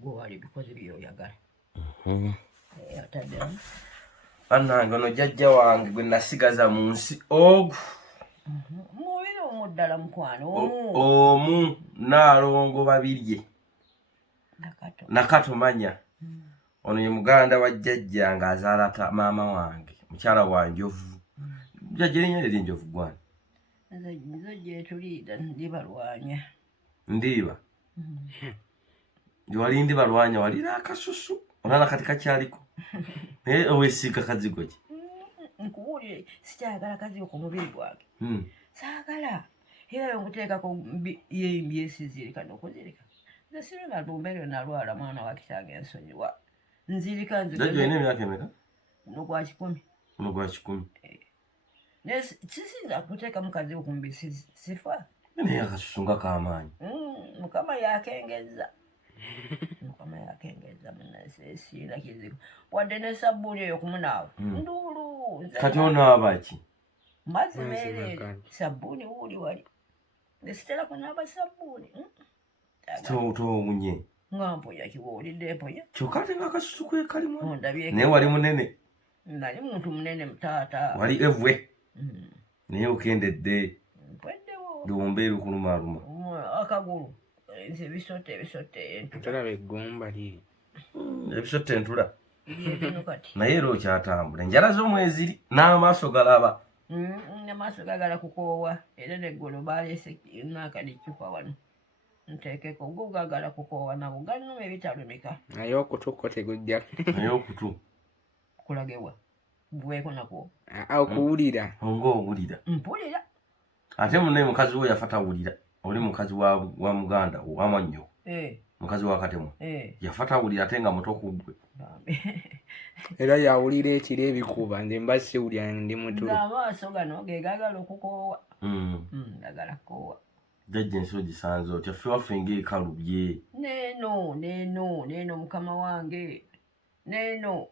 go wali because by'oyagala. Atadde annange ono jjajja wange gwe nasigaza mu nsi ogu mubiri omuddala mukwano omu Naalongo babirye Nakato manya ono ye muganda wa jjajja ng'azaala maama wange mukyala wa Njovu jjajja erinnya lye Njovu gwani nzo gyetuliida ndibalwanya ndiiba wali ndibalwanya walira akasusu olala kati kakyaliko naye owesiika kazigo ki nkuwulire sikyagala kazigo ku mubiri gwange saagala era nkuteekako yeembyesizirika n'okuzirika nze sirina lumbeeryo nalwala mwana wa kitange ensonyiwa nzirika jjajja olina emyaka emeka nogwa 10 nogwa 10 naye sisinza kuteekamu kazigo ku mubiri sifa naye akasusu nga k'amaanyi mukama yakengeza munasesiina kizigo wadde ne sabbuuni eyo kumunaaba nduulu kati onaaba ki mazzi meereere sabbuuni wuuli wali nesitera kunaaba sabbuuni towunye nga mpoya kiwulidde mpoya kyokka ate nga akasusu kwe kalimu naye wali munene nali muntu munene taata wali evwe naye okendedde mpweddewo liwombeeri okulumaaluma akagulu ebisotte entula eggomba liri ebisotte entula bino kati naye era okyatambula enjala z'omweziri n'amaaso galaba amaaso gagala kukoowa era neggolo baleese nakadicupa wano nteekeko go gagala kukoowa nabo gannuma ebitalumika naye okutuko tegujja naye okutu kulagewa buweeko nakwo okuwulira ngaowulira mpulira ate munaye mukazi we yafa tawulira oli mukazi wa muganda wamannyo mukazi wa Katemo yafa tawulira ate nga muto kuggwe era yawulira ekiro ebikuba nze mba siwulira ndi mutulo amaaso gano ge gagala okukoowa gagala kukoowa jjajja ensi ogisanze otya ffe waffe ng'ekalubye neeno mukama wange neeno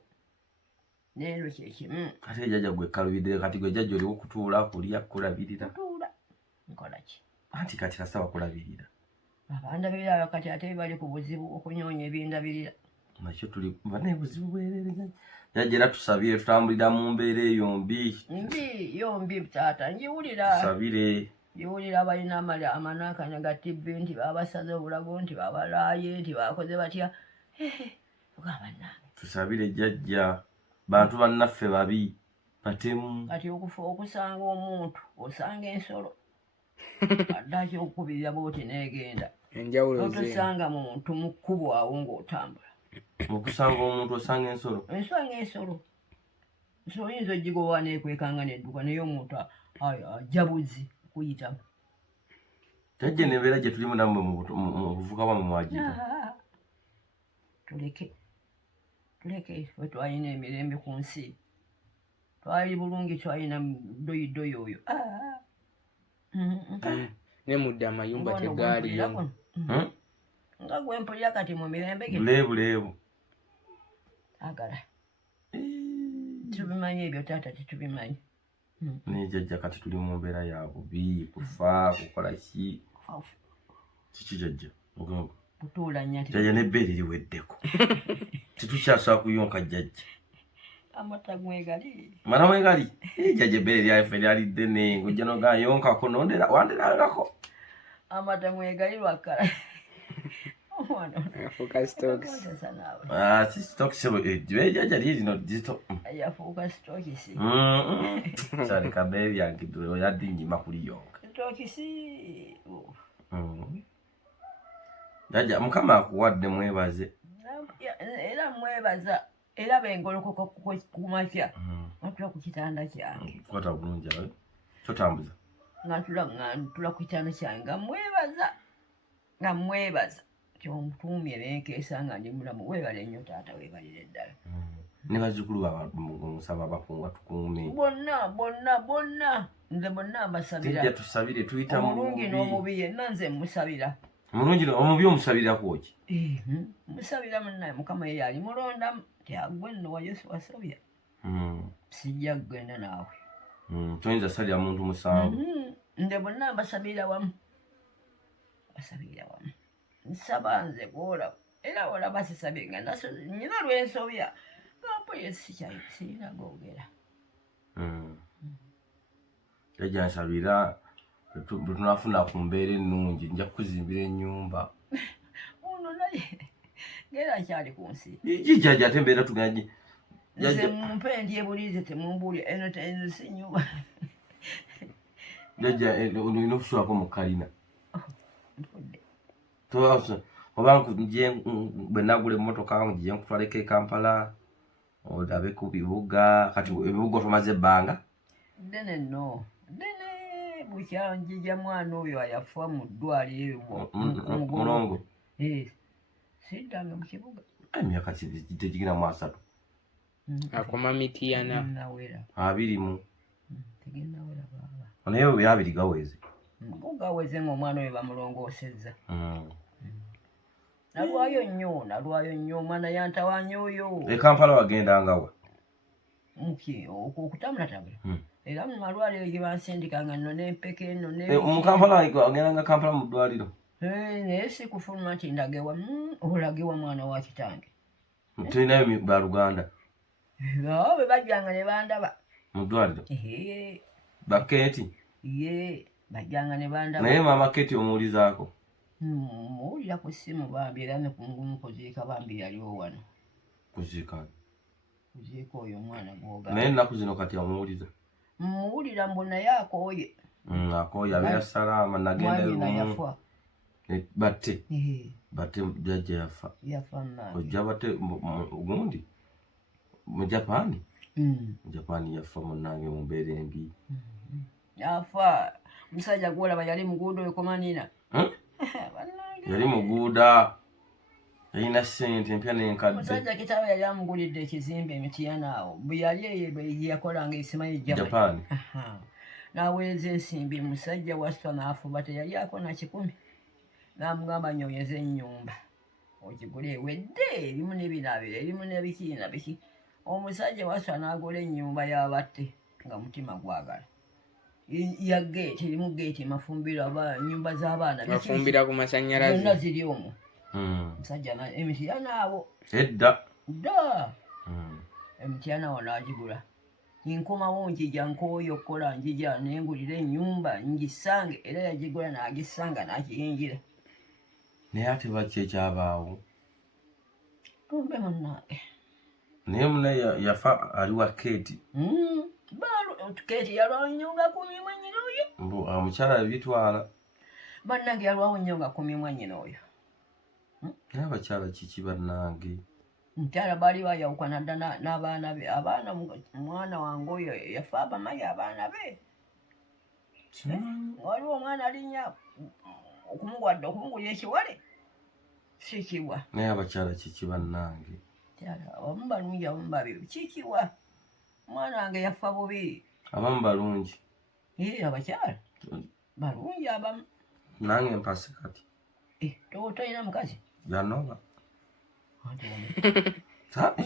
kyekimu ate jjajja gwe kalubidde kati gwe jjajja oliwo kutuula kulya kulabirira tuula nkola ki anti kati kasaba kulabirira abandabirira kati ate bali ku buzibu okunyoonya ebindabirira nakyo tuli banaye buzibu bwerere jjajja era tusabire tutambulira mu mbeera eyo yombi taata njiwulira tusabire njiwulira abalina amanaakanya ga tibbi nti babasaze obulago nti babalaaye nti bakoze batya ugambannange tusabire jjajja bantu bannaffe babi batemu kati okusanga omuntu osanga ensolo addaki okukubirira booti neegenda enjawulo otosanga muntu mu kkubo awo ng'otambula okusanga omuntu osanga ensolo ensolo oyinza ogigoba neekwekanga nedduka naye omuntu ajabuzi kuyitamu jjajja nembeera gye tulimu nammwe mu buvuka bwamwe mwagiza tuleke we twalina emirembe ku nsi twali bulungi twalina doyidoyi oyo ne mudde amayumba tegaaliyo nga gwe mpulira kati mu mirembe ge buleebu agala tubimanyi ebyo taata tetubimanyi naye jjajja kati tuli mu mbeera ya bubi kufa kukola kiki jjajja kutuula nnyo jjajja n'ebbeeri liweddeko tetukyasobola kuyonka jjajja amata mwegali mala mwegali jjajja ebbeeri lyaffe lyali ddene ng'ojja nogayonkako wanderangako amata mwegali lwakkala afuuka stokisi jjajja liri lino zito yafuuka stokisi saleka bbeeri yange oyadde nnyima kuliyonka stokisi jjajja mukama akuwadde mwebaze era mwebaza era bengolokoka kumakya natula ku kitanda kyange kwata bulungi kyotambuza ntula ku kitanda kyange nga mwebaza kyomutuumye benkeesa nga ndi mulamu weebale nnyo taata weebalire ddala ne bazzukulu bamusaba bakunga tukuume bonna nze bonna mbasabira tusabire tuyita omulungi n'omubi yenna nze musabira omulungi omubi omusabirako ki musabira munnaye mukama ye yali mulondamu tyagwe nno wayesu wasabya sijja kugenda naawe toyinza salira muntu musanvu nze bonna mbasabira wamu nsaba nze bwolaba era olaba sisabye nga naso nyina lwensobya poliisi sirina googera. Jjajja nsabira bwe tunafuna ku mbeera ennungi nja kuzimbira ennyumba. Ono naye ngera akyali ku nsi. Jjajja ate embeera tuganye. Nze mumpe ndyebuliize temumbuulya eno si nnyumba. Jjajja olina okusulako mu kalina. Oba bwe nagula emmotoka ngiye nkutwaleko e Kampala olabe ku bibuga kati ebibuga otumaze ebbanga. Ddene nno ddene bukya njija mwana oyo ayafa mu ddwaliro Mulongo. Siddange mu kibuga. Emyaka tegirina mu 3. Akoma mitiyana. 20. Teginnawera baba. Naye bwe 2 gaweze. Gaweze ng'omwana oyo bamulongoosezza. Nalwayo nnyo omwana yantawanya oyo. E Kampala wagendanga wa? Okutambula. Era mu malwaliro gye bansindikanga nno n'empeke eno mu Kampala wagendanga Kampala mu ddwaliro? Naye si kufuluma nti ndagewa olagewa mwana wa kitange. Tulinayo baluganda. Awo bwe bajjanga ne bandaba. Mu ddwaliro? Baketi? Bajjanga ne bandaba. Naye maama Keti omuwulizaako? Muwulira ku ssimu bambi era ne kungumu kuziika bambi yaliwo wano. Kuziika oyo omwana gwoga. Naye ennaku zino kati amuwuliza? Muwulira mbu naye akooye. Akooye abeera salaama nagenda yafa. Batte jjajja yafa. Ojja batte gundi mu Japaani? Mu Japaani yafa munnange mu mbeera embi. Yafa. Omusajja gwolaba yali muguuda oyo komanina. Yali muguuda. Yalina ssente empya n'enkadde. Omusajja kitaawe yali amugulidde ekizimbe emitiyana awo. Bwe yali eyo bwe yakolanga esimanyi Japaani. N'aweereza ensimbi musajja wasitwa n'afuba teyaliako na 10. N'amugamba nnyonyeza ennyumba. Ogigule ewedde erimu n'ebinaabiro erimu n'ebiki na biki. Omusajja wasitwa n'agula ennyumba y'abatte nga mutima gwagala. Ya geeti erimu geeti mafumbiro nnyumba z'abaana. Bafumbira ku masannyalaze. Zonna ziri omwo. Musajja emitiyana abo. Edda. Emitiyana awo n'agigula. Nkomawo njija nkooyo okukola njija nengulira ennyumba ngisange era yagigula n'agisanga n'akiyingira. Naye ate baki ekyabaawo? Tumbe munnange. Naye munaye yafa ali wa Keti. Keti yalwawo nnyo nga 10 mwannyina oyo. Omukyala yabitwala. Bannange yalwawo nnyo nga 10 mwannyina oyo. Naye abakyala kiki bannange? Mukyala baali bayawukana dda n'abaana be. Abaana mwana wange oyo yafa abamaye abaana be. Waliwo omwana alinnya okumugulira ekiwale. Sikiwa. Naye abakyala kiki bannange? Abamu balungi abamu babi. Kikiwa. Omwana wange yafa bubi. Abamu balungi. Abakyala balungi abamu. Nange mpase kati. Tolina mukazi? Yanoba.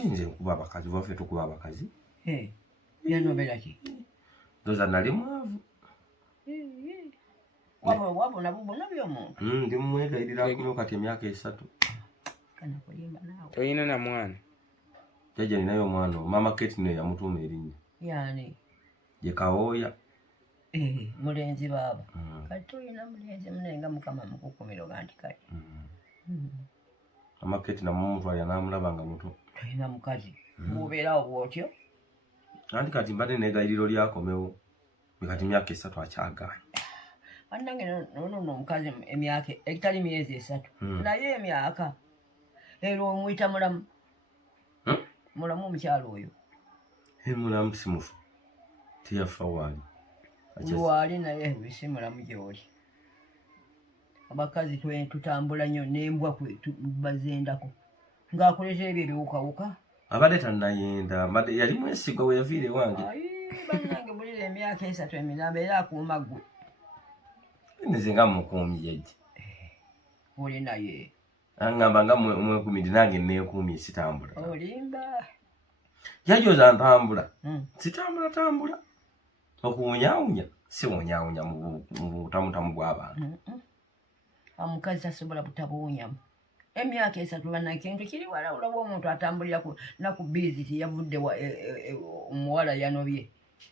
Nze nkuba abakazi baffe tukuba abakazi. Yanobera ki? Ndoza nali mwavu. Wabu nabwo bonna by'omuntu. Ndi mumwegayirira kuno kati emyaka 3. Kana kulimba naawe. Toyina na mwana? Jjajja ninayo omwana Mama Keti ne yamutuuma erinnya. Yani? Ye Kawooya. Mulenzi baaba. Kati toyina mulenzi munenga Mukama mukukumiro ganti kale. Mama Keti namumutwalira n'amulaba nga muto. Toyina mukazi. Bw'obeerawo bw'otyo. Anti kati mbadde n'egayiriro lyakomewo. Kati emyaka 3 akyagaanye. Bannange nono omukazi emyaka ekitali myezi 3. Naye emyaka. Ero omuyita mulamu. Mulamu omukyalo oyo. Mulamu si mufu. Tiyafa waali. Waali naye bisi mulamu gy'oli. Abakazi tutambula nnyo n'embwa bazendako. Ng'akuleetera ebyo ebiwukawuka. Abadde tannayenda. Yali mwesigwa we yaviire wange. Bannange bulira emyaka 3 eminamba era akuuma ggwe. Nze nga mukuumyi yajja. Oli naye. Angamba nga mwekuumidde nange neekuumye sitambula. Olimba. Yajoza ntambula. Sitambula. Okuwunyawunya si wunyawunya mu butamutamu bw'abantu. Omukazi tasobola butabuwunyamu. emyaka 3 bannakintu kiri wala olaba omuntu atambulira naku biziti yavudde omuwala yanobye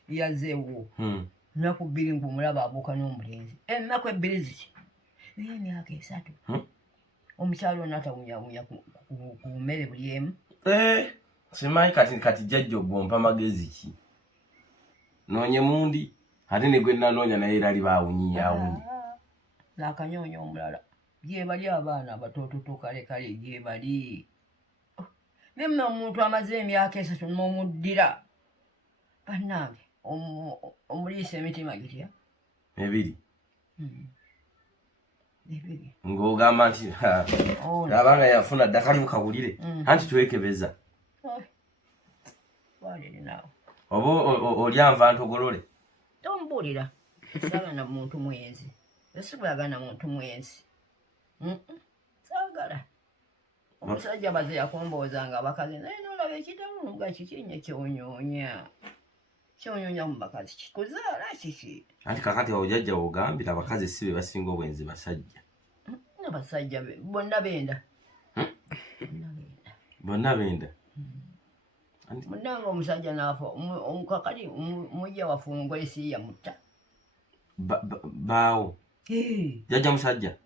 yazeewo naku 2 ng'omulaba abuuka n'omulenzi ennaku 2 ziti naye emyaka 3 omukyalo n'atawunyawunya ku mmere buli emu simanyi kati jjajja ogwompa magezi ki noonye mundi ate ne gwe nanoonya naye era ali baawunyiyawunyi n'akanyoonya omulala gyebali abaana abatoototo kalekale gyebali nemma omuntu amaze emyaka 3 n'omuddira bannange omuliisa emitima gitya 2 ng'ogamba nti abanga yafuna dda kali bukawulire anti twekebeza oba olyanva ntogolole tombuulira saagala muntu mwenzi esibulagana muntu mwenzi saagala omusajja baze yakomboozanga abakazi naye nolaba ekitalunuga kikinya kyonyonya mu bakazi kikuzaala kiki anti kakati ojajja wogambira abakazi si be basinga obwenzi basajja abasajja bonna benda munanga omusajja naafa omukakali mujja wafungwa esi yamutta baawo jajja musajja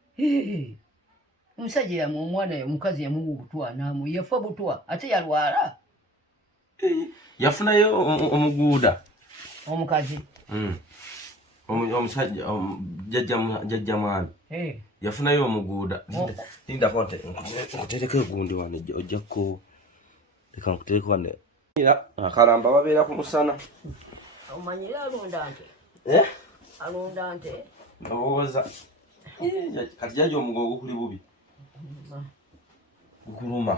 omusajja yamu omwana omukazi yamuwa obutwa yafa butwa ate yalwala yafunayo omuguuda omukazi omusajja jajja mwami yafunayo omuguuda lindakote nkutereko egundi wane ojjako leka nkutereko wane akalamba babeera ku musana omanyire alunda nte ndowooza kati jajja omugo gukuli bubi gukuluma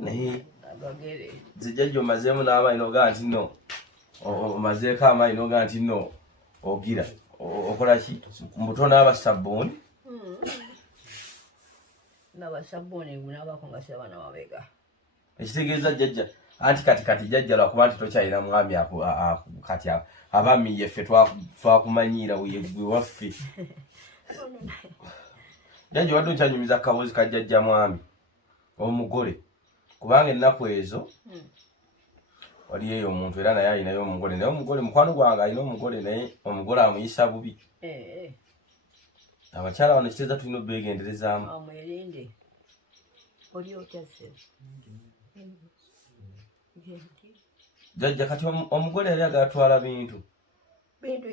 naye zijjajja omazeemu n'amaino ogaa nti nno omazeeko amaino ogaa nti nno ogira okola ki mbuto n'abasabbuuni n'abasabbuuni bunabako nga sebana mabega ekitegeeza jjajja anti kati jjajja lwakuba nti tokyalina mwami kati abami yeffe twakumanyiira gwe waffe jjajja wadde okyanyumiza kabuzi ka jjajja mwami omugole kubanga ennaku ezo wali eyo omuntu era naye alinayo omugole naye omugole mukwano gwange alina omugole naye omugole amuyisa bubi abakyala bano kiteeza tulina obeegenderezaamu amwerinde oli otyase jjajja kati omugole yali agatwala bintu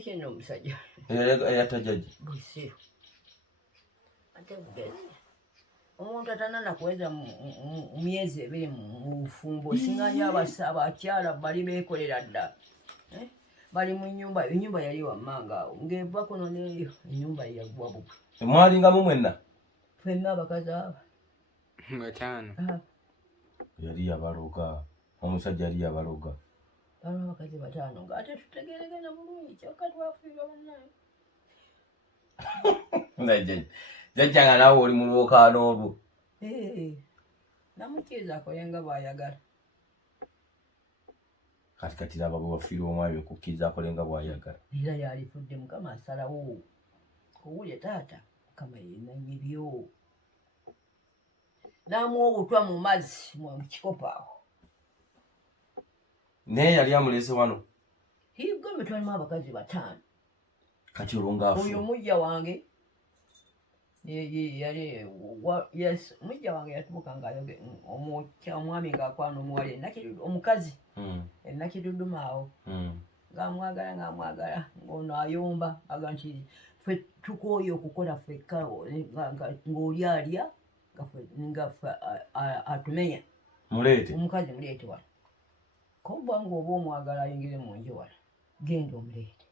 kino omusajja eyatta jjajja busiru ate bugezi omuntu atanana kuweza mu myezi 2 mu bufumbo singanya abakyala bali beekolera dda bali mu ennyumba yali wammanga ng'eva kuno neeyo ennyumba yagwa bugwe mwalingamu mwenna ffenna abakazi aba 5 yali yabaloga omusajja yali yabaloga bano abakazi 5 ng'ate tutegeregana bulungi kyokka twafiirwa bannaye jjajja nga naawe oli mu lwokaano olwo namukkiriza akole nga bw'ayagala kati laba bwe wafiirwa omwami okukkiriza akole nga bw'ayagala era yalifudde mukama asalawo owulye taata mukama yenanya ebyo n'amuwa obutwa mu mazzi mu kikopo awo naye yali amuleese wano higombe twalimu abakazi 5 kati olwo ngaafu oyo mujja wange mujja wange yatubuka omwami ng'akwana omuwala omukazi enakiduduma awo ng'amwagala ng'ono ayomba aga nti ffe tukooye okukola ffekka ng'oli alya nga atumenya omukazi muleete wala koba ng'oba omwagala ayingire mu nju wala genda omuleete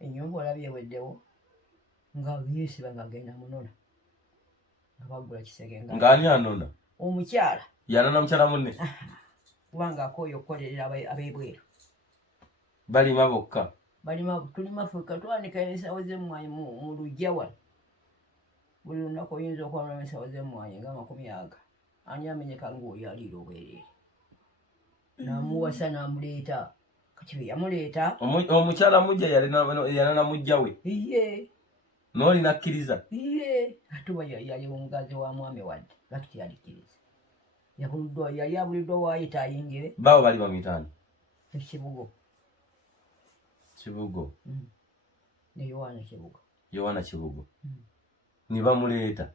ennyumba olabye eweddewo nga yeesiba ng'agenda munona nga bagula kisege ng'ani anona omukyala yanona mukyala munne kubanga akooye okukolerera ab'ebweru balima bokka tulima ffekka twanika ensawo z'emmwanyi mu luggya wala buli lunaku oyinza okwamulamu ensawo z'emmwanyi nga 50 ani amenyeka ng'oyo aliira obwereere n'amuwasa n'amuleeta kati bwe yamuleeta omukyala mujja yanona mujja we iye Noli nakkiriza. Iye atuba yali omugazi wa mwami wadde lakiti yalikiriza. Yabuludwa yali abulidwa waayita ayingire. Bawo bali bamitani. Ekibugo. Kibugo. Ne Yohana Kibugo. Yohana Kibugo. Ni bamuleeta.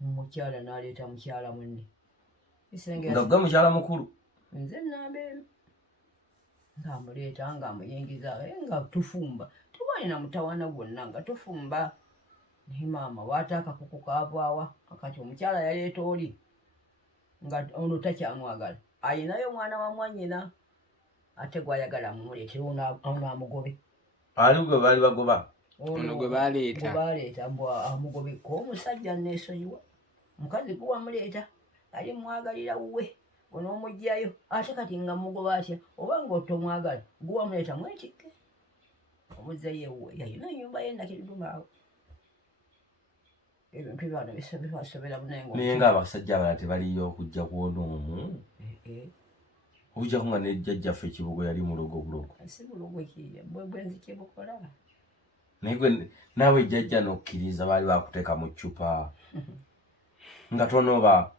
Mukyala n'aleeta mukyala munne. Nga mukyala mukulu. Nze nambe ng'amuleeta ng'amuyingiza nga tufumba. Tuwalina mutawana gwonna nga tufumba. Naye maama waataaka kuku kaavaawa akati omukyala yaleeta oli nga ono takyamwagala. Ayinayo omwana wa mwannyina ate gwayagala mumuleetere ono amugobe. Ali gwe baali bagoba. Ono gwe baaleeta. Baaleeta mbu amugobe ko omusajja neesonyiwa. Mukazi gwe wamuleeta ali mwagalira wuwe onoomugyayo ate kati nga mugoba atya oba ng'otomwagala gwe wamuleeta mwetikke. Omuzzeyo ewuwe yalina ennyumba ye Nakiduma awo. Ebintu byano bisobera munengo. Naye ng'abasajja abalala tebaliyo okujja kuwona omu. Okujjako nga ne jjajjaffe Kibugo yali mulogo bulogo. Si bulogo ki bwe nzike bukola. Naye gwe naawe jjajja n'okkiriza baali bakuteeka mu ccupa. Nga tonoba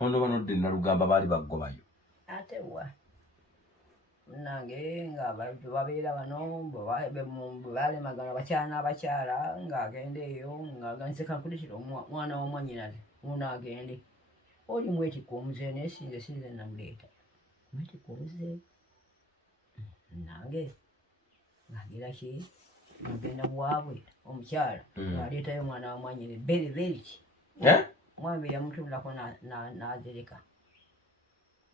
nodde Nalugamba baali bagobayo. Ate wa nange ng'abantu babeera bano baalemagana bakyala n'abakyala ng'agenda eyo ng'aganiseka nkuletera omwana wa mwannyina ono agende. Oli mwetikka omuzeeyo naye sinze namuleeta. Mwetikka omuzeeyo. Nange ng'agira ki ngenda bwabwe omukyala ng'aleetayo omwana wa mwannyina ebbere ki. Mwami yamutundako n'azirika.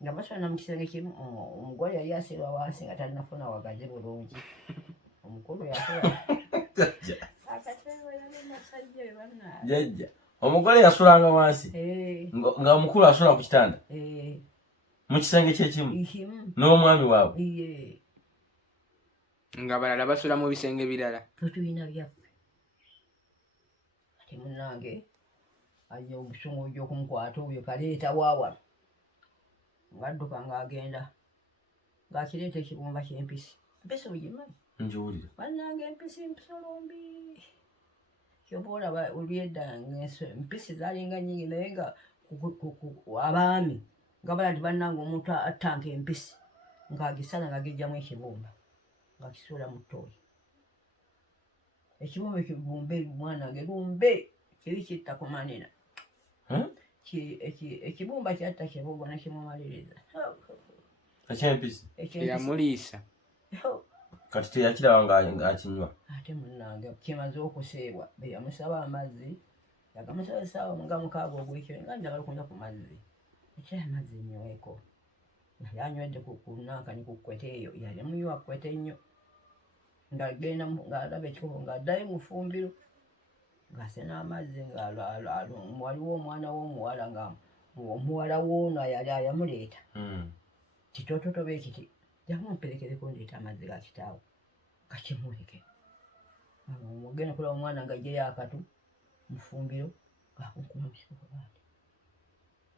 Nga basona mu kisenge kimu omugole yali aserwa wansi nga talinafuna wagazi bulungi. Omukulu yakola. Jjajja omugole yasulanga wansi nga omukulu asula ku kitanda mu kisenge kyekimu n'omwami waabwe. Nga balala basula mu bisenge birala. Tetulina byaffe. Ate munnange ajja obusungu ojja okumukwata oyo kaleeta waawano. Ngadduka ng'agenda ng'akireeta ekibumba ky'empisi. Empisi ogimanyi? Njiwulira. Bannange empisi mpisolo mbi. Ky'oba olaba olwedda empisi zaalinga nnyingi naye nga abaami nga bala nti bannange omuntu attanka empisi ng'agisala ng'agiggyamu ekibumba ng'akisuula mu ttooyi. Ekibumba ekibumbe mwanange lumbe kiri kitta ku manina. Ekibumba kyatta Kibugo ne kimumaliriza. Eky'empisi. Yamuliisa. Kati teyakiraba ng'akinywa. Ate munnange kimaze okuseebwa be yamusaba amazzi yagamusaba essaawa nga mukaaga ogw'ekiro nga njagala okunywa ku mazzi. Ekya amazzi nyweko. Yali anywedde ku nankani ku kkwete eyo yali munywa kkwete nnyo. Ng'agenda ng'alaba ekikopo ng'addayo mu ffumbiro. Ng'asena amazzi waliwo omwana w'omuwala nga omuwala w'ono yali ayamuleeta. Kitoototo beekiti yamumperekereko ndeeta amazzi ga kitaawo gakimuweke. Ogenda kulaba omwana ng'aggyeyo akatu mu ffumbiro ng'akunkuma mu kikopo baati.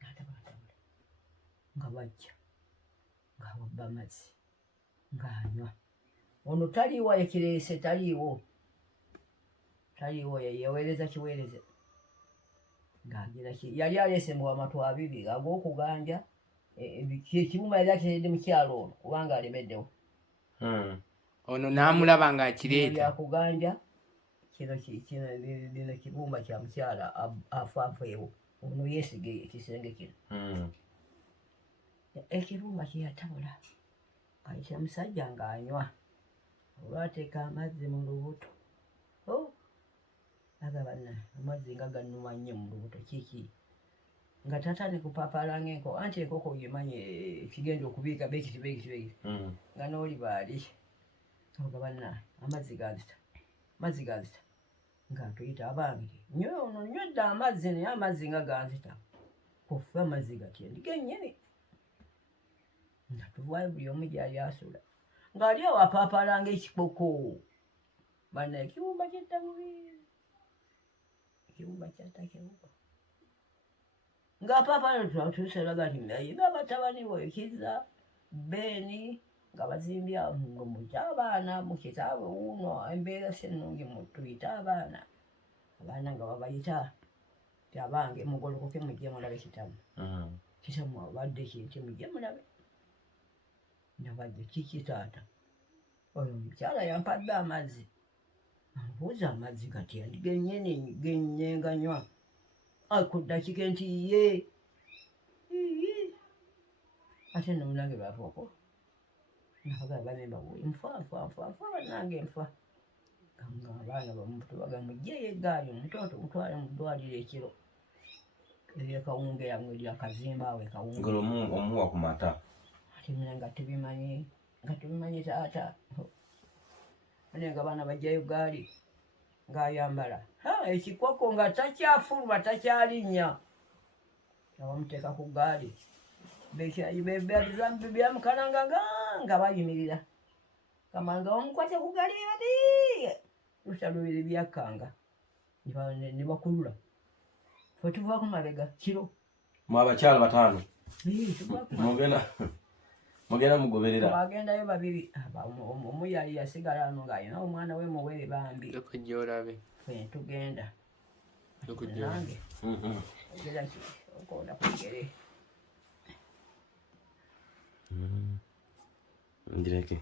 Ng'atabatabula nga bajja ng'awabba amazzi ng'anywa. Ono taliiwo ekireese taliiwo yaweereza kiweereze ng'agira ki yali aleese mbu amatu abiri ag'okuganja ekibumba yali akiteredde mu kyalo ono kubanga alemeddewo. Ono n'amulaba ng'akireeta. Yakuganja kino kibumba kya mukyala afaaveewo ono yeesiga ekisenge kino. Ekibumba kye yatabula ayitira musajja ng'anywa olwateeka amazzi mu lubuto. Agabana amazzi nga gannuma nnyo mu lubuto kiki nga tatane kupaapaala ng'enkoko anti enkoko ogimanyi ekigenda okubiika beekiti nga n'oli baali agabana amazzi ganzita ng'atuyita abange nywedde amazzi naye amazzi nga ganzita kufe amazzi gatya ndi gennyini nga tuvaayo buli omu gyali asula ng'ali awo apaapaala ng'ekikoko bana ekibumba kyetta bubi ekibumba kyatta Kibugo ng'apaapaala tutusalaga nti ayina abatabani bwe Kiza Beni nga bazimbya ngo muyita abaana mu kitaawe wuuno embeera si nnungi tuyita abaana nga babayita ti abange mugolokoke mujje mulabe kitamu kitamu abadde kinti mujje mulabe nabajja kiki taata oyo omukyala yampadde amazzi ambuuza amazzi gati gennyenganywa akuddakika nti ye ate nno munange lwafooko nakagala bamemba nfa bannange nfa nga abaana bamutubaga mugyeyo eggaali omutooto mutwale mu ddwaliro ekiro eryekawunga yamwe lyakazimba awe kawunga omuwa ku mata ate mina nga tubimanyi taata ane nga abaana bajjayo gaali ng'ayambala ekikwako nga takyafulwa takyalinnya abamuteeka ku gaali byamukalanga nga bayimirira kamanga omukwate ku gaali bati lusa lubiri byakkanga ne bakulula fe tuvaako mabega kiro mu abakyala 5 mugenda mugoberera bagendayo babiri omu yali yasigala ano ng'alina omwana we muwere bambi okujolabe fe tugenda nange ogera ki okonda kugere ndireke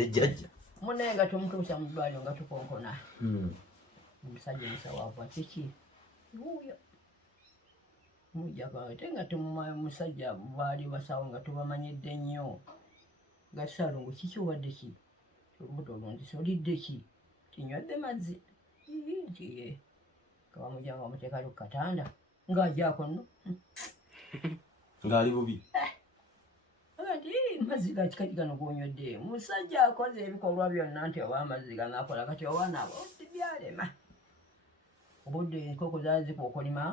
ejjajja munne nga tumutuusa mu ddwaliro nga tukonkona omusajja omusawaava kiki wuuyo mujjako ate nga tumumaye omusajja baali basawo nga tubamanyidde nnyo nga salungu kiki wadde ki olubuto olundisi olidde ki tinywedde mazzi nti ye kabamujja nga bamuteekayo ku katanda ng'ajjaako nno ng'ali bubi ati mazzi gakikaki gano gonywedde musajja akoze ebikolwa byonna nti oba amazzi ganakola kati owaana abo byalema obudde enkoko zaali zikookolima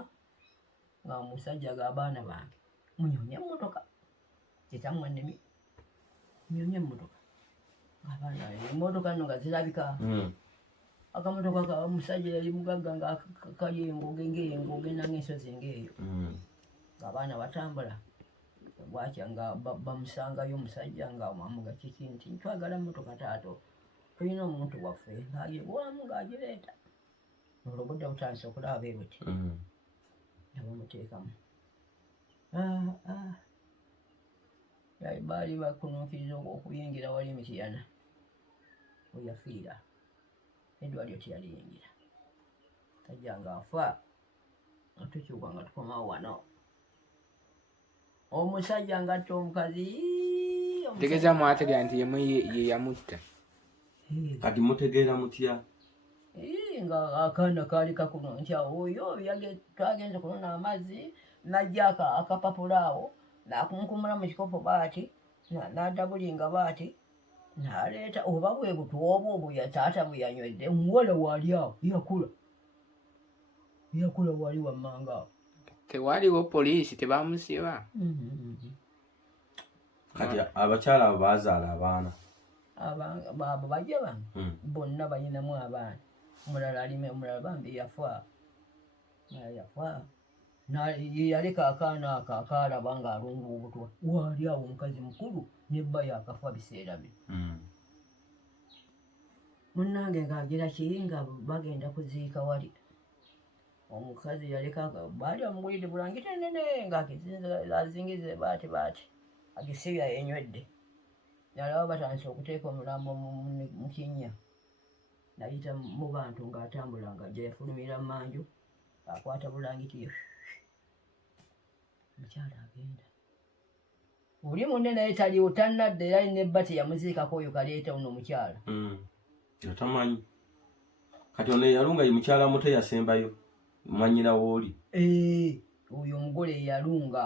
nga musajja g'abaana bange munyonye emmotoka kitammwe nnemi munyonye emmotoka ng'abaana emmotoka nno nga zirabika akamotoka ka omusajja yali mugagga nga kali engoge nanga ensozi ng'eyo ng'abaana batambula bwatya nga bamusangayo omusajja nga amuga kiki nti ntwagala mmotoka taato tulina omuntu waffe ng'agirwamu ng'agireeta olwo obudde butandise okulaba ebuti abamuteekamu baali bakunuukiriza okuyingira wali emitiyana weyafiira eddwaliro teyaliyingira tajja nga afa nga tukyuka nga tukomawo wano omusajja ngatta omukazi tegeza mwategeera nti yemu ye yamutta kati mutegeera mutya nga akaana kaali kakuno nti oyo twagenze kunona amazzi najja akapapula awo nakunkumula mu kikopo baati n'adabulinga baati n'aleeta oba bwe butu obwo taata bwe yanywedde omuwala waali awo yakula wali wammanga awo tewaliwo poliisi tebamusiba kati abakyala abo bazaala abaana abo bajja bano bonna balinamu abaana omulala bambi yafa yaleka akaana ako akaalaba ng'alunga obutwa waali awo omukazi mukulu nebba yakafa biseera bino munnange ng'agira kiri nga bagenda kuziika wali omukazi yaleka baali bamugulidde bulangiti enene ng'azingize baati agisibya yenywedde yalaba batandise okuteeka omulambo mu kinnya nayita mu bantu ng'atambula ng'ajja yafulumira mu manju akwata bulangiti ye mukyala agenda oli munne naye taliwo tannadde era alina ebbati yamuziikako oyo kaleeta uno omukyala atamanyi kati ono eyalunga ye mukyala muto yasembayo mwanyina wooli oyo omugole eyalunga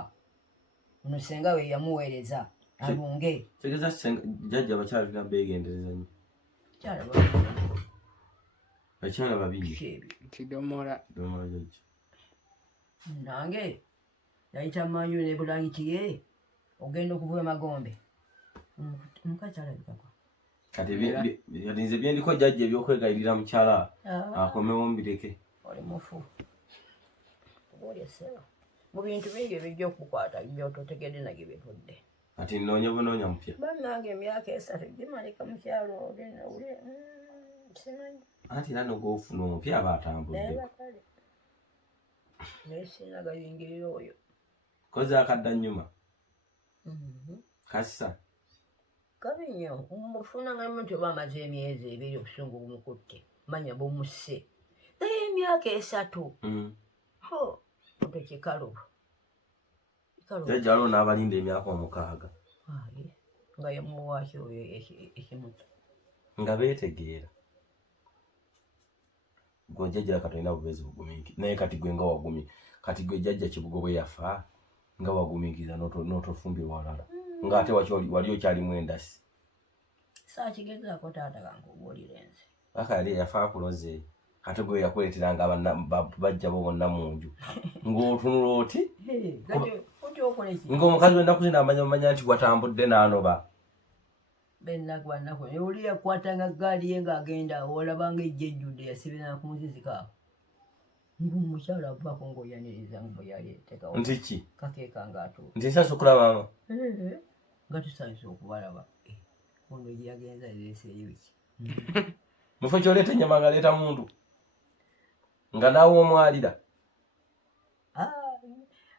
ono senga we yamuweereza alunge tegeza jjajja abakyala tulina beegendereza nnyo bakyala babiri kidomola jjajja nange yayita manju ne bulangiti ye ogenda okuva emagombe omukazi alabikako kati nze byendiko jjajja ebyokwegayirira mukyala akomewo mbireke oli mufu oli esseba mu bintu bingi ebijja okukwata byototegedde nagye bivudde Ati noonya mpya. Bannange emyaka 3 gimalika mu kyalo ogenda uli simanyi. Anti nano gw'ofuna omupya aba atambudde. Nesina gayingirira oyo. Koze akadda nnyuma. Kassa. Kabi nnyo omufuna nga muntu oba amaze emyezi 2 obusungu bumukutte manya bumusse naye emyaka 3 oto kikalu jalo n'abalinda emyaka 6 nga yamuwaaki oyo ekimuta nga beetegeera gonjajjala katolina bubezi buguminki naye kati gwe nga wagumi kati gwe jjajja Kibugo bwe yafa nga waguminkiza n'otofumbirwa walala ng'ate wali okyalimu endasi saakigezaako taata kankubuulire nze aka yali yafa akuloze ate gwe yakuleeteranga bajja bo bonna mu nju ng'otunula oti ng'omukazi w'ennaku zino amanya nti watambudde n'anoba bennagwannaku oli yakwatanga gaali ye ng'agenda olabanga ejja ejjudde yasibirana ku muzizi kaako ng'omukyala avaako ng'oyaniriza nga bwe yaleetekawo nti ki kakeeka ng'atuuka nti nsaso kulaba nga tusanyusa okubalaba ono gye yagenza ereeseeyo ki mufo ky'oleeta ennyama ng'aleeta muntu nga naawe omwalira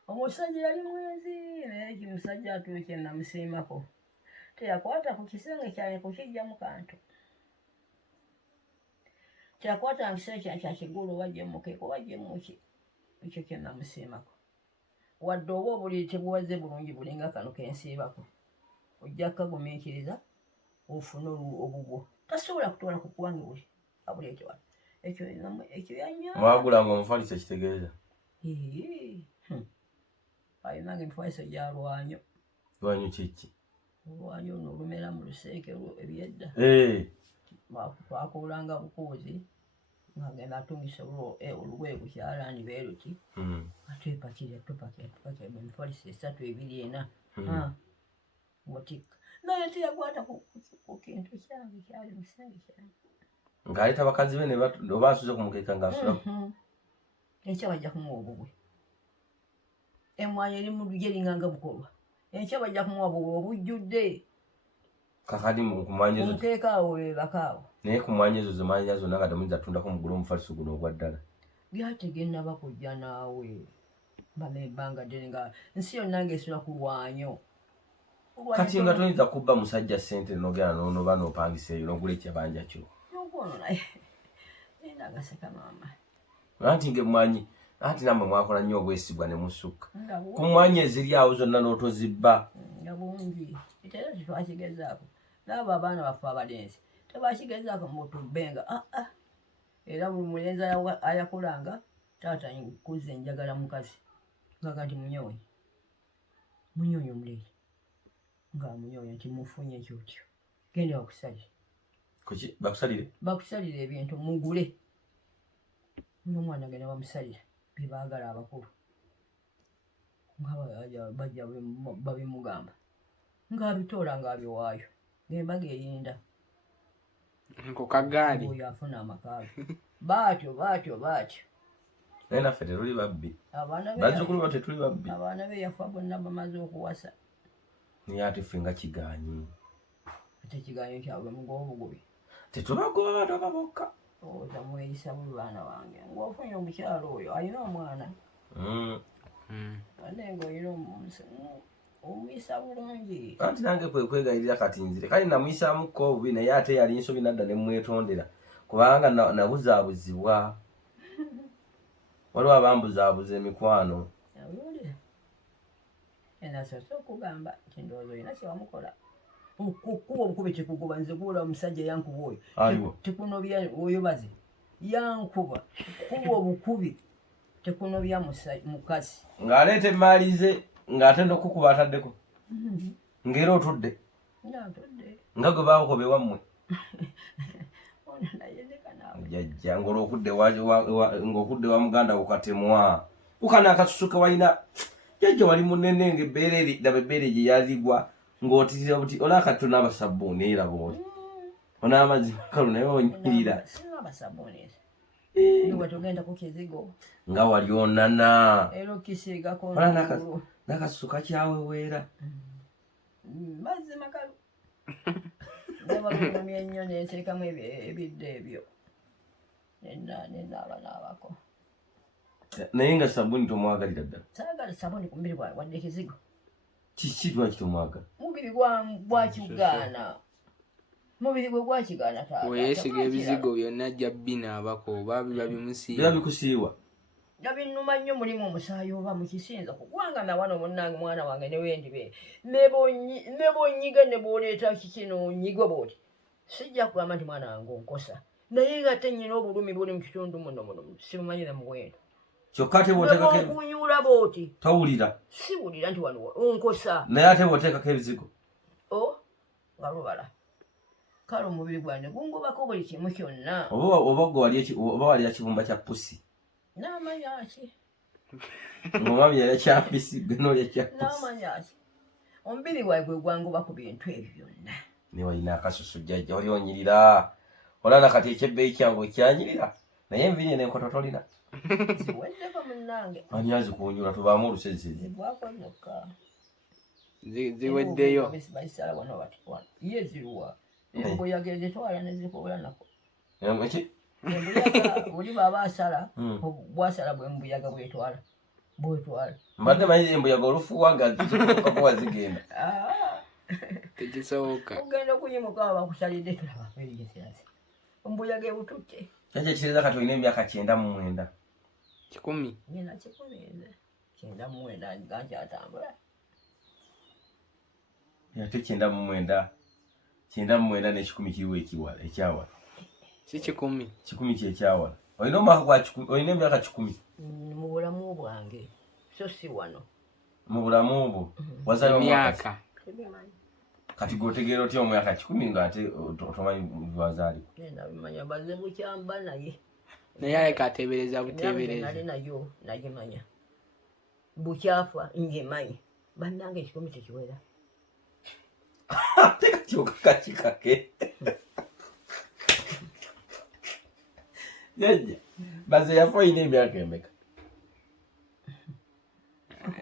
omusajja yali mwenzi naye kimusajja atuuke namusiimako teyakwata ku kisenge kyange kukijja mu kantu kyakwata nga kisenge kyange kyakigulu wajje mukeeko wajje muki ekyo kye namusiimako wadde oba obuliri tebuwaze bulungi bulinga kano kensiibako ojja kukagumiikiriza ofune obubwo tasobola kutwala ku kuwange buli abuleete wano ekyo yanya mwagulanga omufaliso kitegeeza ayinange emifaliso gya lwanyo lwanyo kiki olwanyo ono olumera mu luseeke ebyedda twakuulanga bukuuzi ngagenda atungisa olugoye ku kyalaani beeruti ate epakirya tupakira emifaliso 3 2 4 ngotikka naye teyakwata ku kintu kyange kyali mu kisenge kyange ng'aleeta bakazi be oba asuze ku mukeeka ng'asulaku enkya bajja kumuwa obugwe emmwanyi eri mu lugye eringanga bukolwa enkya bajja kumuwa obugwe obujjudde kakadi kumwanyi ezo omukeeka awo bebakaawo naye ku mwanya ezo zemanya zonna nga temuyinza tundako mugula omufaliso guno ogwa ddala byategenda bakujja naawe bame ebbanga ddene nga nsi yonna ng'esula ku lwanyo kati nga toyinza kubba musajja ssente n'ogenda n'onoba n'opangisa eyo n'ogula ekyabanja kyo nogwono naye nina agaseka maama anti ng'emmwanyi anti nammwe mwakola nnyo obwesigwa ne musukka ku mwanya eziri awo zonna n'otozibba nga bungi ekyo tetwakigezaako naabo abaana baffe abalenzi tebakigezaako mutubbenga era buli mulenzi ayakulanga taata nkuze njagala mukazi ngaga nti munyonyi omuleyi ng'amunyonya nti mufunye ekyotyo genda bakusalire kuki bakusalire ebintu mugule n'omwana genda bamusalira bebaagala abakulu nga bajja babimugamba ng'abitoola ng'abiwaayo ngembaga eyinda nkokagaali oyo afuna amakaaga baatyo naye naffe tetuli babbi bazzukulu bo tetuli babbi abaana be yafa bonna bamaze okuwasa naye ate ffe nga kigaanyi ate ekigaanyo kyabwe mugoba obugobi tetubagoba bantu ababokka oza mweyisa buli baana bange ng'ofunye omukyalo oyo alina omwana ate ng'olina omuyisa bulungi anti nange kwegayirira kati nzire kale namuyisaamuko obubi naye ate yali nsobi nadda ne mwetondera kubanga nabuzaabuzibwa waliwo abambuzaabuza emikwano awulira enasose okugamba nti ndowooza olina kyewamukola okukuba obukubi tekugoba nze kuwula omusajja yankuba oyo tekunobya oyobaze yankuba kuba obukubi tekunobya mukazi ng'aleeta emaali ze ng'ate n'okukuba ataddeko ng'era otudde nga gwe baakobe wammwe jajja ng'okudde wa muganda kukatemwa ukana akasusuke walina jajja wali munene ng'ebbeere daba ebbeere gye yaligwa ng'otiriza buti olaba kati tonaaba sabbuuni era booli onaaba amazzi makalu naye onyirira nga wali onana era okisiigako n'akasusu kakyaweweera mazzi makalu nebalumya ennyo neteekamu ebidde ebyo nenaabanaabako naye nga sabuni tomwagalira ddala saagala sabuni ku mubiri gwawe wadde ekizigo kiki lwaki tomwagala mubiri gwakigaana mubiri gwe gwakigaana weesiga ebizigo byonna ajja binaabako oba biba bimusiiwa biba bikusiiwa nabinnuma nnyo mulimu omusaayi oba mukisinza kubanga nawano munnange mwana wange newendibe nebonyiga ne bwoleeta kikino onyigwa bwoti sijja kugamba nti mwana wange onkosa naye nga tenyina obulumi buli mu kitundu muno simumanyira muwendo kyokka ate bwoteekako okunyuula bwoti tawulira siwulira nti wano onkosa naye ate bwoteekako ebizigo nga lubala kale omubiri gwange gungobako buli kimu kyonna oba walira kibumba kya pusi namanyaki ng'omwami yalya kyapisi gwe n'olya kyapusi namanyaki omubiri gwawe gwe gwangoba ku bintu ebyo byonna ne walina akasusu jjajja wali onyirira olana kati ekyebbeeyi kyange ekyanyirira naye enviiri n'enkoto tolina ziweddeko munnange ani azikuunyula tubaamu olusezi zigwako zokka ziweddeyo bayisala wano bati ye ziruwa embuyaga ezitwala nezikola nako eki embuyaga buli baba asala bwasala bwembuyaga bwetwala mbadde manyi embuyaga olufuwa nga zikukako wazigenda tekisoboka ogenda okunyimuka aba bakusalidde tulaba erigeserazi embuyaga ebututte kyaje kireza kati olina emyaka 99 10 nina 9 gankyatambula ate 99 n'ekikumi kiriwo ekyawala si 10 kyekyawala olina emyaka 10 mu bulamu bwange so si wano mu bulamu bwo wazalwa emyaka kati gwotegeera otya omwaka 10 ng'ate otomanyi wazaalibwa nabimanya baze bukyamba naye aleka ateebereza buteebereza nali nayo nagimanya bukyafa ngemanyi bannange 10 tekiwera ate katyoka kakikake jajja baze yafa olina emyaka emeka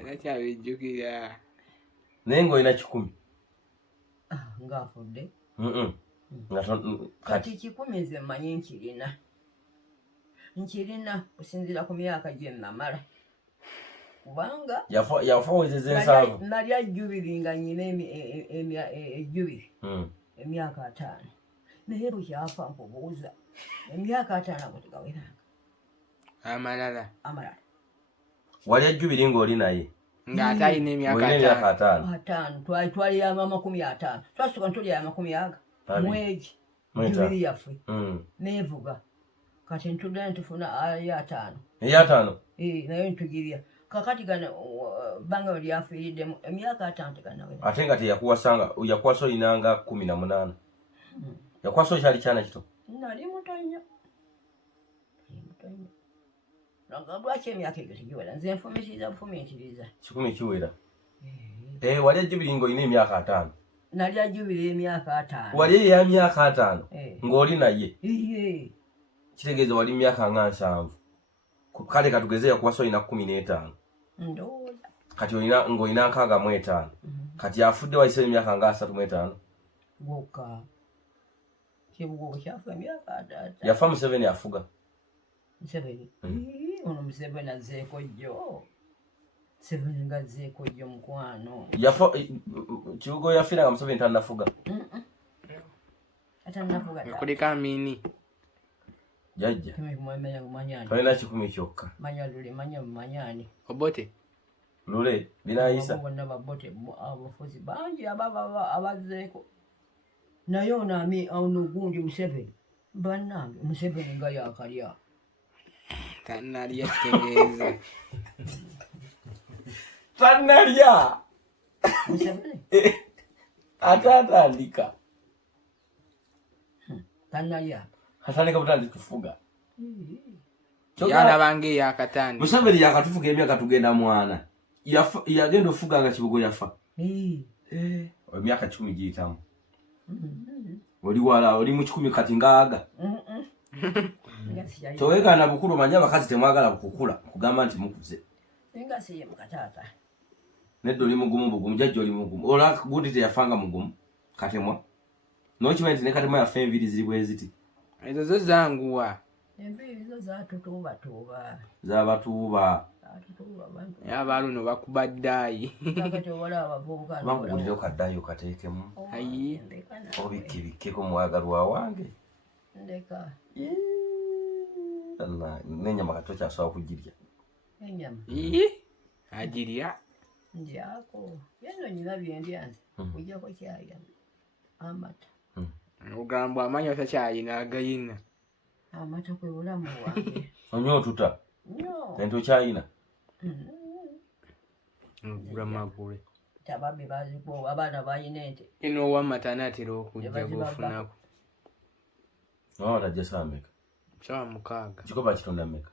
nakyabijjukira naye ng'olina 10 ngaafudde kati 10 nze mmanyi nkirina kusinziira ku myaka gye namala kubanga yafa wezeza ensanvu nalya jjubiri nga nyina ejjubiri emyaka 5 naye bukyafa nkubuuza emyaka 5 ago tegaweranga amalala walya jjubiri ng'oli naye ng'ate alina emyaka 5 twaliyama 50 twasooka ntulya 50 mwegi jjubiri yaffe neevuga kati ntudde ntufuna ey'ataano naye ntugirya kakati gano banga lyafiiriddemu emyaka 5 teganawera ate nga yakuwasa olinanga 18 yakuwasa okyali kyana kito nali muto nnyo lwaki emyaka egyo tegiwera nze nfumitiriza 10 kiwera walya jjubiri ng'olina emyaka 5 nalya jjubiri emyaka 5 walya eya myaka 5 ng'oli naye kitegeeza wali myaka nga 7 kale katugeze yakuwasa olina 15 ndowooza kati ng'olina 65 kati afudde wayise emyaka nga 35 gwokka kibugo kyafa emyaka 3 yafa Museveni afuga Museveni ono Museveni azzeeko jjo Museveni nga azzeeko jjo mukwano yafa kibugo yafiira nga Museveni tannafuga kuliko amini jajja manyani tolina 10 kyokka manyani obote lule binayisa bonna babote abafuzi bangi abazzeeko naye ono gundi Museveni bannange Museveni nga yakalya tannalya kitegeeza tannalya Museveni ate atandika tannalya atandika butandika kufuga yalabanga eyakatandika Museveni yakatufuga emyaka tugenda mwana yagenda ofuga nga kibugo yafa emyaka 10 giyitamu oli wala oli mu 10 kati ngaaga towegaana bukulu manya abakazi temwagala bukukula kugamba nti mukuze nga siye mukataata Neddo oli mugumu bugumu jajja oli mugumu. Ola gudite yafanga mugumu. Katemwa. Nokimanyi ne katemwa yafa enviri ziri bwe ziti. Ezo zo zanguwa. Enviri zo zaatutuuba. Zabatuuba. Abaluno bakuba ddaayi. Bangulire kaddayo kateekemu. Ayi. Obikkirikkeko mwagalwa wange. Ndeka. Allah, n'ennyama kato kyasobola kugirya. Ennyama. Agirya. Ndyako. Yeno nyina byendya nze. Kujjako kyayi. Amata. Ogamba amanyi otakyalina agayina. Amata kwe bulamu bwange. Onywa otuta. No. Ento kyayina. Ngula magule. Tababi bazikuwa abaana bayina ente. Ino wamata anatera okujja bwofunako. Tajja saa mmeka? Saa 6. Kikoba kitonda mmeka?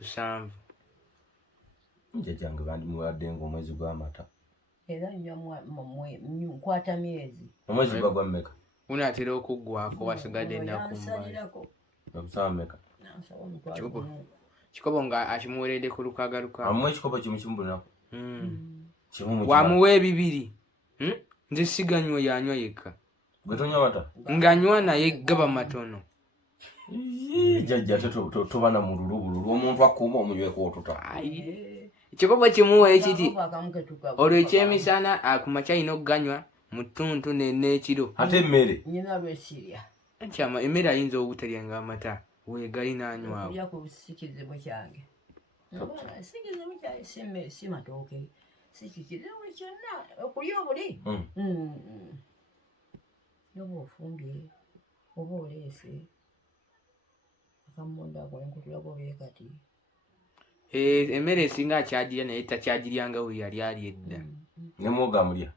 7. Njajjange bandimuwadde ng'omwezi gw'amata. Era nnywa nkwata myezi. Omwezi gwa mmeka? Unaatera okuggwako wasigadde ennaku mbali. Saa mmeka? Kikobo nga akimuweredde ku lukaga. Amuwa ekikopo kimu kimbulirako. Wamuwa 2. Nze siganywa yanywa yekka. Gwe tonywa mata? Nganywa naye gaba matono. Jajja tobana mu lulubululu omuntu akuuma omunyweko otuta. Ekikopo kimuwa ekiti. Olwo ekyemisana akuma kyalina okuganywa mu ttuntu n'ekiro. Ate emmere? Nyina lwesirya. Kyama emmere ayinza obutalya ng'amata. Weegali n'anywawo. Olya ku sikizibwe kyange. Sikizibwe kyange si matooke. Sikizibwe kyonna okulya obuli. Noba ofumbye oba oleese akamunda ako enkutulako bee kati. Emmere esinga akyagirya naye takyagiryanga we yali ali edda. Ne mwoga mulya?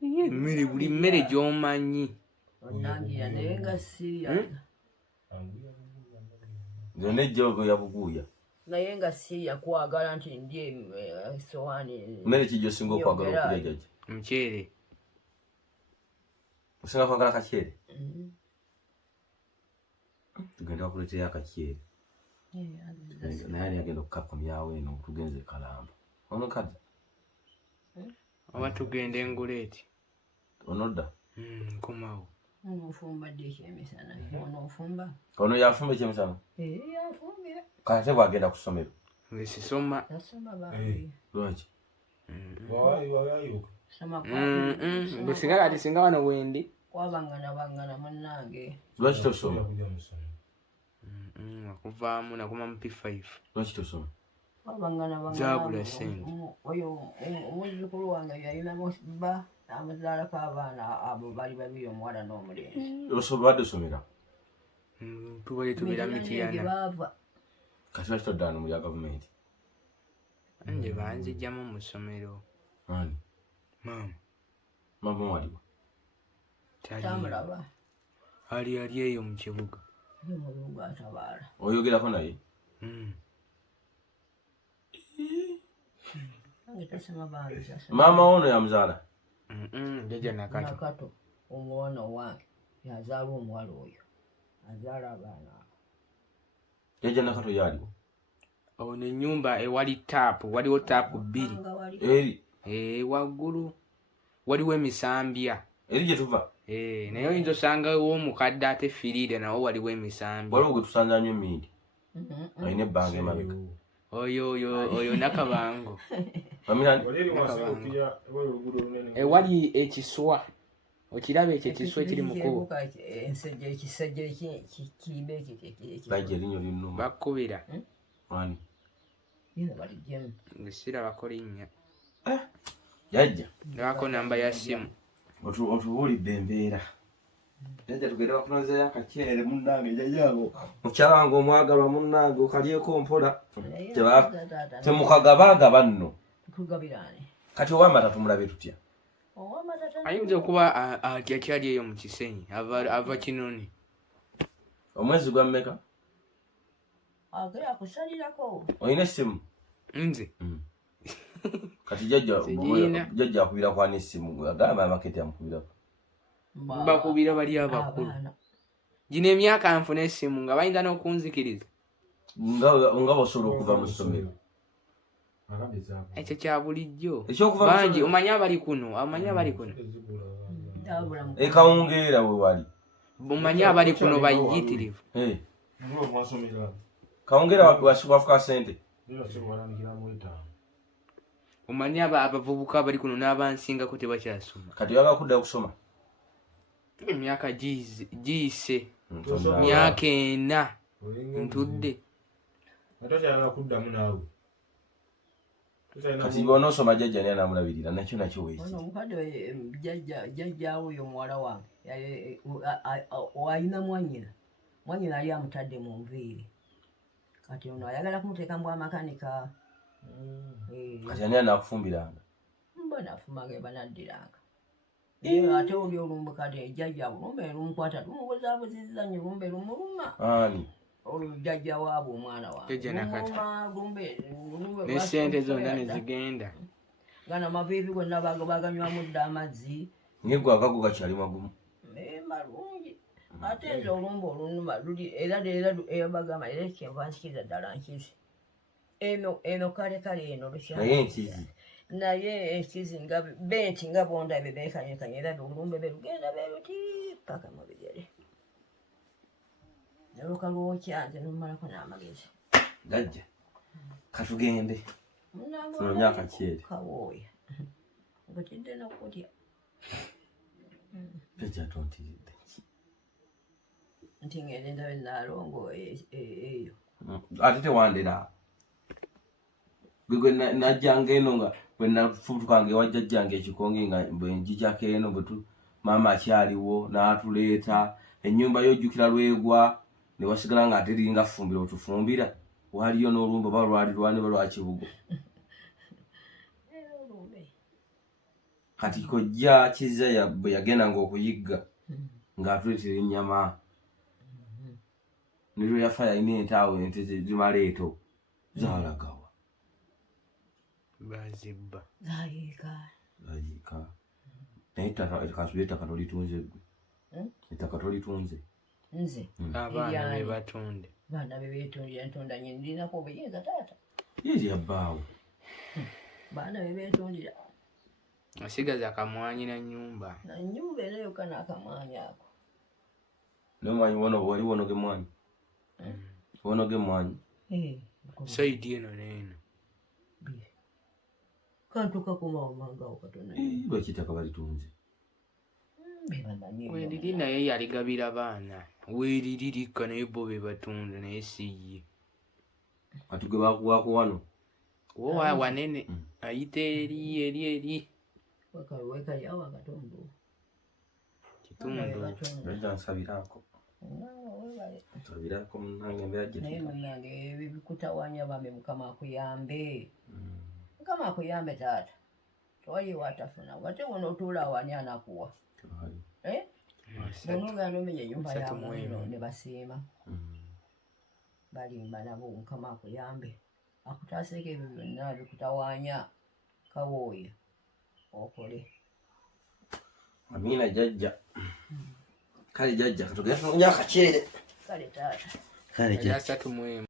Emmere buli mmere gy'omanyi. Onnangira naye nga sirya. Zonna ejjoogo yabuguuya. Naye nga sirya kwagala nti ndye esowaani. Mmere ki gy'osinga okwagala okulya jjajja? Muceere. Osinga kwagala kaceere? Tugenda bakuleetera akaceere. Naye ali agenda okukakomyawo eno tugenze Kalamba. Omukade? Oba tugenda Enguleeti. Onodda? Nkomawo. Onofumba ddi ekyemisana? Onofumba? Ono yafumba ekyemisana? Yafumbye. Kate bwagenda ku ssomero? Nze sisoma. Nasoma bange. Lwaki? Bwe singa kati singa wano wendi. Kwabangana munnange. Lwaki tosoma? Okuvaamu nakoma mu P5. Lwaki tosoma? Kwabangana. Zaabula ssente. Oyo omuzzukulu wange yalina bba amuzaalako abaana abo bali babiri omuwala n'omulenzi. Badde osomera? Tubale tubera Mityana. Kati lwaki toddaano mu bya gavumenti? Nje banzijjamu mu ssomero. Ani? Maama. Maama waliwo? Tamulaba. Ali eyo mu kibuga. Ye Mulungu atabaala. Oyogerako naye? Nange tasoma bange. Maama ono yamuzaala? Jjajja Nakato. Nakato omwana wange yazaala omuwala oyo. Azaala abaana. Jjajja Nakato yaliwo? Ono ennyumba ewali taapu, waliwo taapu 2. Eri? Waggulu waliwo emisambya. Eri gye tuva? Naye oyinza osangawo Omukade ate Firiida nawo waliwo emisambya. Waliwo gwe tusanza nnyo Mmindi. Alina ebbanga emabega. Oyo Nakabango. Ewali ekiswa. Okiraba ekyo ekiswa ekiri mu kkubo. Ekisejje kikibe ekyo. Bajja erinnya linnuma. Bakkubira. Ani? Yino balijjemu. Sirabako linnya. Jajja. Ndabako namba ya ssimu. Otubuulidde embeera. Jajja tugende bakunozeeyo akaceere munnange jajjange. Mukyala wange omwagalwa munnange okalyeko mpola. Temukagabaaga nno. Tugabirane. Kati ow'amata tumulabe tutya? Ayinza okuba akyali eyo mu Kisenyi ava Kinoni. Omwezi gwa mmeka? Agera kusalirako. Oyina essimu? Nze. Kati jajja akubira kwa n'essimu agamba amakete amukubirako. Bakubira bali abakulu. Gino emyaka nfuna essimu nga bayinza n'okunzikiriza. Nga osobola okuva mu ssomero. ekyo kya bulijjo bangi omanya abali kuno ekawungeera we wali omanya abali kuno bayitirivu kawungeera wafuka sente omanya abavubuka abali kuno n'abansingako tebakyasoma kati yaga kudda kusoma emyaka giyise myaka 4 ntudde kati bw'onoosoma jjajja naye anamulabirira nakyo weeki omukadde jjajjaawe oyo muwala wange alina mwanyina yali amutadde mu nviiri kati ono ayagala kumuteeka mu amakanika kati ani anaakufumbiranga mbona afumanga banaddiranga ate oli olumbe kati jjajja olumbe lumukwata tumubuzaabuzizza nyo lumbe lumuluma ani oyo jjajja waabwe omwana wange n'esente zonna ne zigenda gana amaviivi gonna baganywamu dda amazzi naye gwe agago gakyali magumu malungi ate nze olumbe olunuma era bagamba era kyenva nsikiza ddala nkizi eno kale eno naye enkizi naye ekizi nga benti nga bondabe bekanyekanye era olumbe berugenda beruti paka mu bigere naluka lwokyanze nomalako n'amagezi gajja katugende tunonya akakyere kawooya ngotidde nokutya jajja tontiridde nti ngende ndabe nalongo eyo ate tewandera gwe najjanga eno nga bwe nafutukanga ewa jjajjange ekikonge nga bwe njijako eno maama akyaliwo n'atuleeta ennyumba yojjukira lwegwa ne wasigala nga ate liringa fumbira otufumbira waliyo n'olumba oba lwalirwani ba lwakibugo kati kojja kizza bwe yagendanga okuyigga ng'atuleetera ennyama ne lwe yafa yalina ente awo ente zimaleeto zaalagawa bazibba zayiika naye kasubira ettaka tolitunze gwe ettaka tolitunze nze abaana be batunde baana bebetundira ntunda nye ndirinako obuyinza taata yeri abbaawo baana bebetundira asigaza akamwanyi na nyumba era yokka n'akamwanyi ako nomwanyi wali wonoge mwanyi wonoge mwanyi saidi eno neeno kantu kakumaomangawo katona lwekitaka balitunze weriri naye yaligabira baana weriri likka naye bo be batunda naye siye kati gwe bakuwaako wano wowa wanene ayita eri wekaliawo akatundu kitundu jajja nsabiraako nsabiraako munange mbeera naye munange ebikutawanya bambe mukama akuyambe mukama akuyambe taata tewali watafuna wate wona otuula awani anakuwa bonogenda omenya enyumba yamweno ne basiima balimba nabo mukama akuyambe akutaseeko ebyo byonna bikutawanya kawooya okole amiina jajja kale jajja katugenda tunonya akakyere kale taata kale jajja 3